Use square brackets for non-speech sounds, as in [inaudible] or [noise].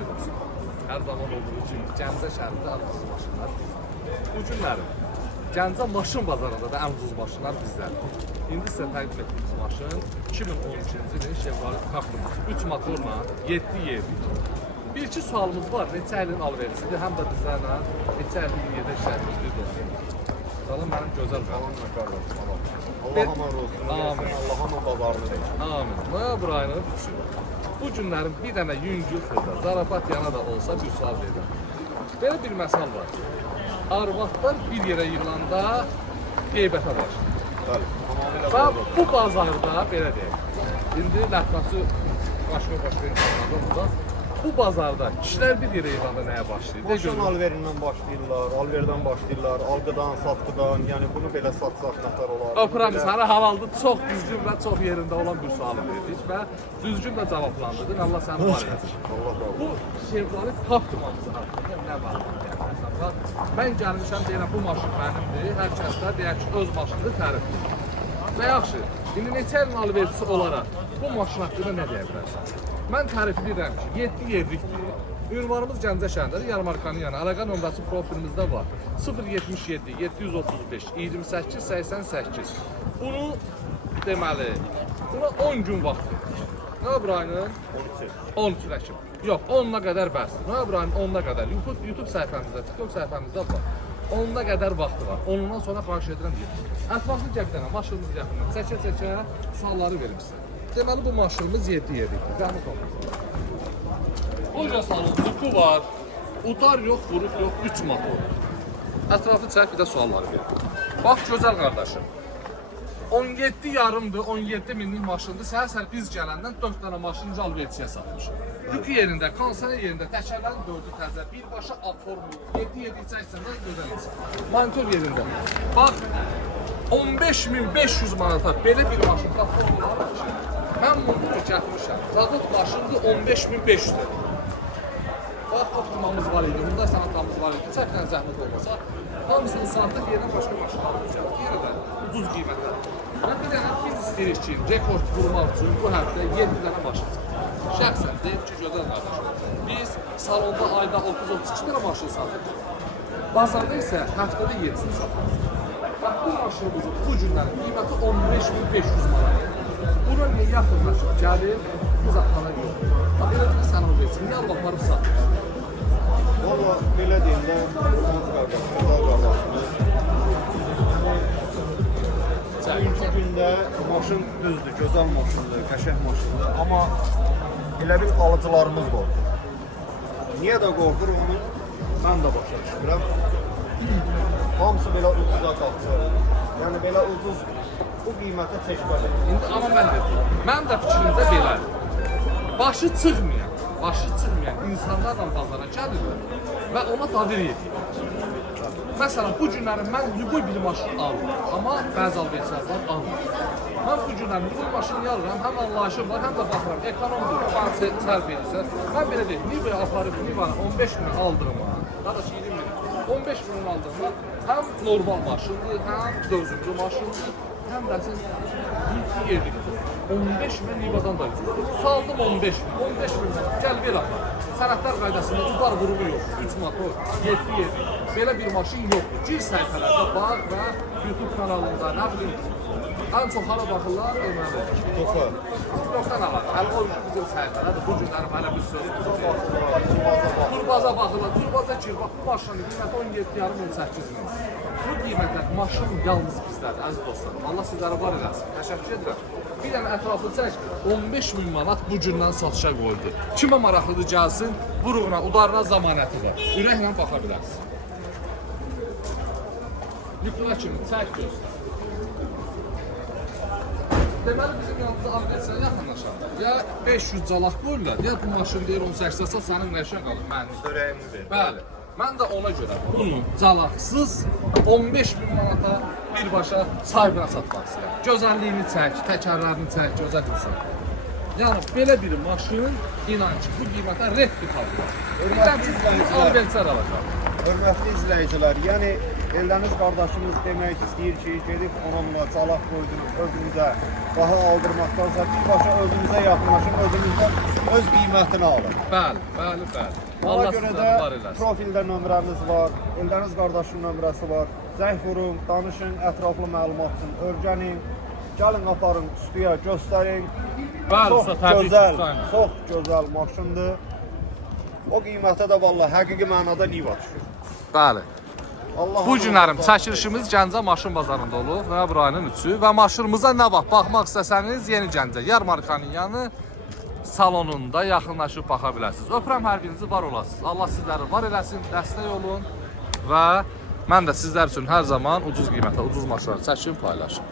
olsun. Hər zaman olduğu kimi Gəncə şəhərində ən ucuz maşınlar bu günləri maşın bazarında da ən ucuz maşınlar bizdədir. İndi sizə təqdim etdiyimiz maşın 2012-ci ilin Chevrolet Captur 3 motorla 7 yerlik. Bir iki sualımız var. Neçə ilin alvericisidir, həm də bizlərlə neçə illik yerdə işlətmişdir dostum. Salam mənim gözəl qanım. qardaş, salam. Allah aman olsun. Amin. Allah aman bazarını versin. Amin. Ayının üçü. Bu günlərin bir dənə yüngül xırda, zarafat yana da olsa bir sual verirəm. Belə bir məsəl var. Arvadlar bir yerə yığılanda qeybətə başlayır. Bəli. Və bu bazarda belə deyək. İndi lətifəsi başqa-başqa insanlarda burada. Bu bazarda kişilər bir yerə nəyə başlayır? Görün. alverindən başlayırlar, alverdən başlayırlar, alqıdan, satqıdan, yəni bunu belə satsaq nətər olar? Öpürəm səni havalda çox düzgün və çox yerində olan bir sual verdik və düzgün də cavablandırdın. Allah səni var etsin. [laughs] Allah razı Bu olsun. Chevrolet Captur-mamızı haqqında nə məlumat var? Mən gəlmişəm deyirəm bu maşın mənimdir. Hər kəs də deyər ki, öz maşınını tərifləyir. Və yaxşı, ilin alverçisi olaraq bu maşın haqqında nə deyə bilərsən? Mən tərifləyirəm ki, 7 yerlikdir. Ünvanımız Gəncə şəhərindədir, yarmarkanın yanı. Əlaqə nömrəsi profilimizdə var. 077 735 28 88. Bunu deməli, buna 10 gün vaxt verdik. Noyabr ayının 13 Əkim. Yox, 10-una qədər bəs. Noyabr ayının 10-una qədər YouTube, YouTube səhifəmizdə, TikTok səhifəmizdə var. 10-una qədər vaxtı var. Ondan sonra xahiş edirəm deyim. Ətraflı gəbdənə maşınımız yaxından çəkə-çəkə sualları verim sizə. Deməli bu maşınımız 7 yerlikdir. Zəhmət olmasın. Hoca salonlu bu var. Udar yox, vuruq yox, 3 motor. Ətraflı çək bir də sualları verim. Bax gözəl qardaşım. 17 yarımdır, 17 minlik maşındır. Səhər-səhər biz gələndən 4 dənə maşını Jalvetiyə satmışıq. Yük yerində, konser yerində, təkərlərin dördü təzə, birbaşa at formulu, 7-7 çəksən də gözəl insan. Monitör yerində. Bax, 15500 manata belə bir maşın mı? Mən bunu gətirmişəm. Zavod maşındır 15500 lira. Bax, optimamız var idi, bunda sanatamız var idi. Çəkdən zəhmət olmasa, hamısını satdıq, yerine başqa maşın almışıq. Yerə də ucuz qiymətə. Və bir dənə biz istəyirik ki, rekord vurmaq üçün bu həftə 7 dənə maşın satırıq. Şəxsən deyim ki, gözəl qardaşım. Biz salonda ayda 30-32 dənə maşın satırıq. Bazarda isə həftədə 7-sini satırıq. Bax, bu maşınımızın bu günlərin qiyməti 15500 manat. Buna niyə yaxınlaşıb gəlir, biz atana yox. Bax, elə bir sən o versin, niyə Allah aparıb satır? Valla qardaşımız. Bugünkü gündə maşın düzdür, gözəl maşındır, qəşəng maşındır, amma elə bir alıcılarımız var. Niyə də qorxur onu mən də başa düşürəm. Hamısı belə ucuza qalxır. Yəni belə ucuz bu qiymətə çəkməli. İndi amma mən də mənim də fikrimdə belədir. Başı çıxmayan, başı çıxmayan insanlarla bazara gəlirlər və ona dadir edirlər. Məsələn, bu günləri mən Lüboy bir maşın aldım, amma bəzi alverçilər almır. Mən bu günləri Lüboy maşını alıram, həm anlayışım var, həm də baxıram, ekonomdur, bana sərf edirsə. Mən belə deyim, Nivo'ya aparıb Nivo'nu 15 min aldırma, qardaş 20 min, 15 min aldırma, həm normal maşındır, həm dözümlü maşındır, həm də siz yük yerlikdir. 15 min Nivo'dan da. Saldım 15 min, 15 min, gəl ver apar. Sənətlər qaydasında udar vurumu yox, 3 motor, 7 yerlik. Belə bir maşın yoxdur. Gir səhifələrdə bax və YouTube kanalında, nə bilim, ən çox hara baxırlar, deməli, Tofa. TikTokdan alır. Hələ o bizim səhifələrdir. Bu günləri mənə bir söz Turbaza baxırlar. Turbaza ki, bax bu maşının qiyməti 17,5-18 min. Bu qiymətə maşın yalnız bizdədir, əziz dostlar. Allah sizlərə var eləsin. Təşəkkür edirəm. Bir dənə ətraflı çək. 15 min manat bu gündən satışa qoyuldu. Kimə maraqlıdır gəlsin, vuruğuna, udarına zamanəti var. Ürəklə baxa bilərsiniz. Yüklə kimi, çək göstər. Deməli bizim yanımıza Albertsə yaxınlaşar. Ya 500 calaq qoyurlar, ya bu maşın deyir 18 sat sənin nəşə qalır mənim. Sörəyimi ver. Bəli. Mən də ona görə bunu calaqsız 15 min manata birbaşa sahibinə satmaq istəyirəm. Gözəlliyini çək, təkərlərini çək, gözəl insan. Yəni belə bir maşın inan ki bu qiymətə replikadır. Bilirəm ki, Albertsə alacaq. hörmətli izləyicilər, yəni Eldəniz qardaşımız demək istəyir ki, gedib onunla çalaq qoydurub özümüzə baha aldırmaqdansa birbaşa özümüzə yaxınlaşıb özümüzdən öz qiymətini alır. Bəli, bəli, bəli. Ona Allah görə də profildə nömrəmiz var, Eldəniz qardaşının nömrəsi var. Zəng vurun, danışın, ətraflı məlumat üçün öyrənin. Gəlin aparın üstüyə, göstərin. Bəli, çox gözəl, çox gözəl maşındır. O qiymətə də vallahi həqiqi mənada niva düşür. Bəli. Allah Bu günlərim çəkilişimiz Gəncə maşın bazarında olub, noyabr ayının 3-ü və maşınımıza nə vaxt baxmaq istəsəniz Yeni Gəncə yarmarkanın yanı salonunda yaxınlaşıb baxa bilərsiniz. Öpürəm hər birinizi var olasınız. Allah sizləri var eləsin, dəstək olun və mən də sizlər üçün hər zaman ucuz qiymətə ucuz maşınlar çəkim, paylaşım.